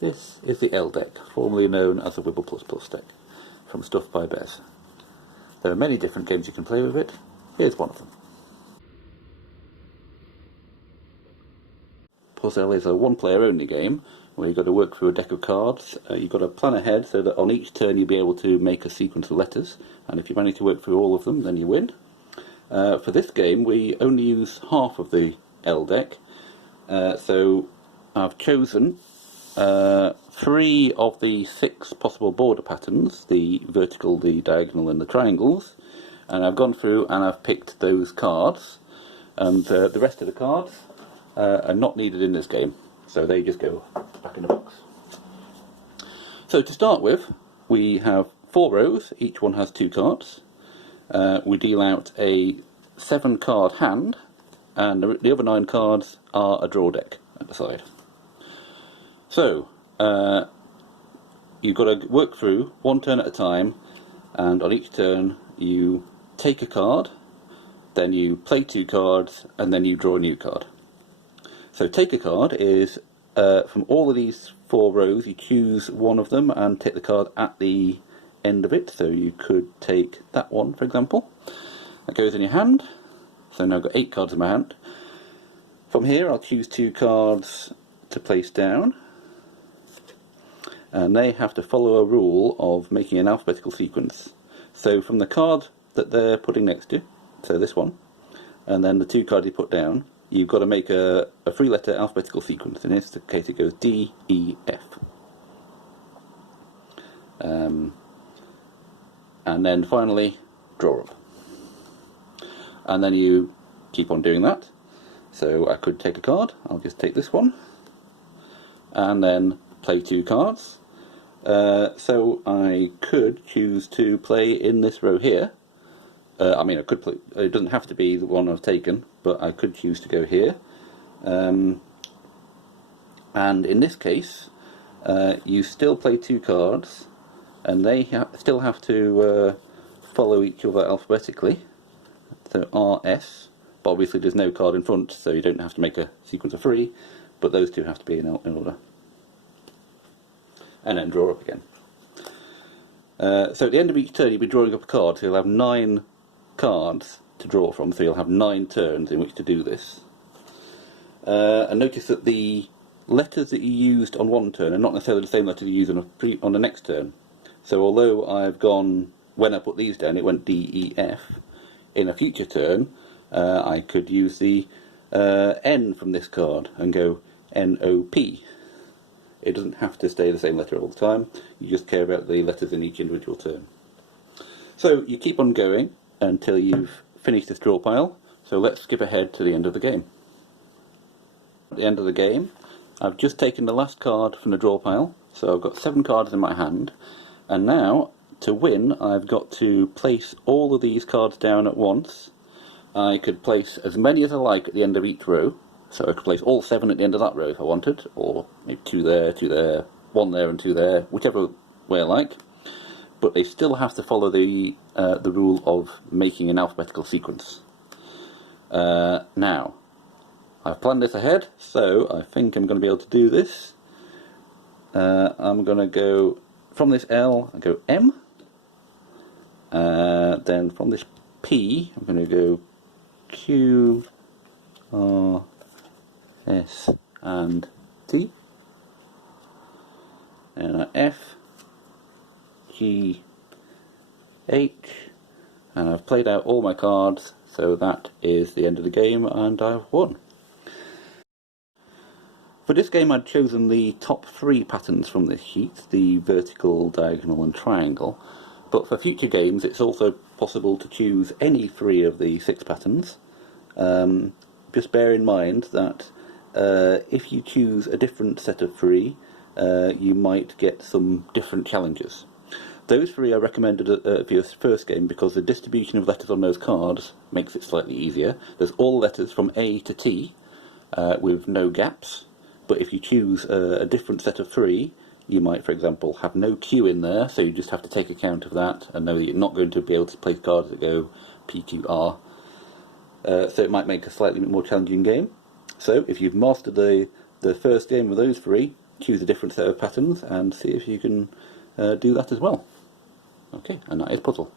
This is the L deck, formerly known as the Wibble Plus Plus deck, from Stuff By Bez. There are many different games you can play with it. Here's one of them. Puzzell is a one-player only game where you've got to work through a deck of cards. You've got to plan ahead so that on each turn you'll be able to make a sequence of letters, and if you manage to work through all of them, then you win. For this game, we only use half of the L deck, so I've chosen 3 of the 6 possible border patterns, the vertical, the diagonal and the triangles, and I've gone through and I've picked those cards, and the rest of the cards are not needed in this game, so they just go back in the box. So to start with, we have 4 rows, each one has 2 cards. We deal out a 7 card hand, and the other 9 cards are a draw deck at the side. So, you've got to work through one turn at a time, and on each turn you take a card, then you play 2 cards, and then you draw a new card. So take a card is, from all of these 4 rows, you choose one of them and take the card at the end of it. So you could take that one, for example. That goes in your hand. So now I've got 8 cards in my hand. From here I'll choose 2 cards to place down. And they have to follow a rule of making an alphabetical sequence. So from the card that they're putting next to, so this one, and then the 2 cards you put down, you've got to make a 3-letter alphabetical sequence. In this case it goes D, E, F. And then finally, draw up. And then you keep on doing that. So I could take a card, I'll just take this one, and then play 2 cards. So I could choose to play in this row here. I mean, I could play, it doesn't have to be the one I've taken, but I could choose to go here. And in this case, you still play 2 cards, and they still have to follow each other alphabetically. So R, S, but obviously there's no card in front, so you don't have to make a sequence of 3, but those 2 have to be in order. And then draw up again. So at the end of each turn you'll be drawing up a card, so you'll have 9 cards to draw from, so you'll have 9 turns in which to do this. And notice that the letters that you used on one turn are not necessarily the same letters you use on the next turn. So although I've gone, when I put these down it went D, E, F, in a future turn I could use the N from this card and go N, O, P. It doesn't have to stay the same letter all the time, you just care about the letters in each individual turn. So you keep on going until you've finished this draw pile, so let's skip ahead to the end of the game. At the end of the game, I've just taken the last card from the draw pile, so I've got 7 cards in my hand, and now, to win, I've got to place all of these cards down at once. I could place as many as I like at the end of each row, so I could place all 7 at the end of that row if I wanted, or maybe 2 there, 1 there and 2 there, whichever way I like. But they still have to follow the rule of making an alphabetical sequence. Now, I've planned this ahead, so I think I'm going to be able to do this. I'm going to go from this L, I go M. Then from this P, I'm going to go Q, R, S and T. And F, G, H, and I've played out all my cards, so that is the end of the game and I've won. For this game I'd chosen the top 3 patterns from this sheet, the vertical, diagonal and triangle, but for future games it's also possible to choose any 3 of the 6 patterns. Just bear in mind that if you choose a different set of 3, you might get some different challenges. Those 3 are recommended for your first game because the distribution of letters on those cards makes it slightly easier. There's all letters from A to T with no gaps, but if you choose a different set of 3, you might, for example, have no Q in there, so you just have to take account of that and know that you're not going to be able to place cards that go P, Q, R. So it might make a slightly more challenging game. So if you've mastered the first game with those 3, choose a different set of patterns and see if you can do that as well. Okay, and that is Puzzell.